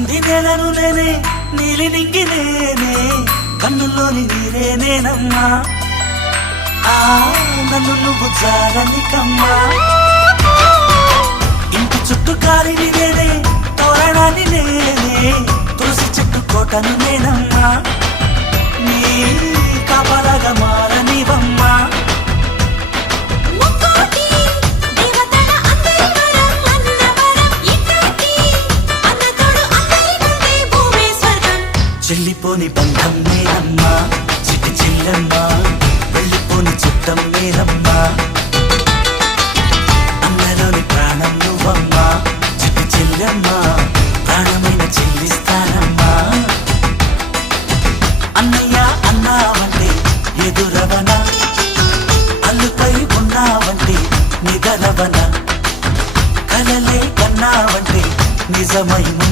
కింది నేలను నేనే నీలి నింగి నేనే కన్నుల్లోని నీరే నేనమ్మా నన్ను నువ్వు చాలని కమ్మా ఇంటి చుట్టూ కాలిని నేనే తోరణాన్ని నేనే తులసి చెట్టు కోటను నేనమ్మా నీ కాపలాగా మారనివమ్మా చెల్లిపోని బంధం నేనమ్మా చిట్టి చెల్లమ్మా వెళ్ళిపోని చుట్టం నేనమ్మా అన్నలోని ప్రాణం నువ్వమ్మా చిట్టి చెల్లమ్మా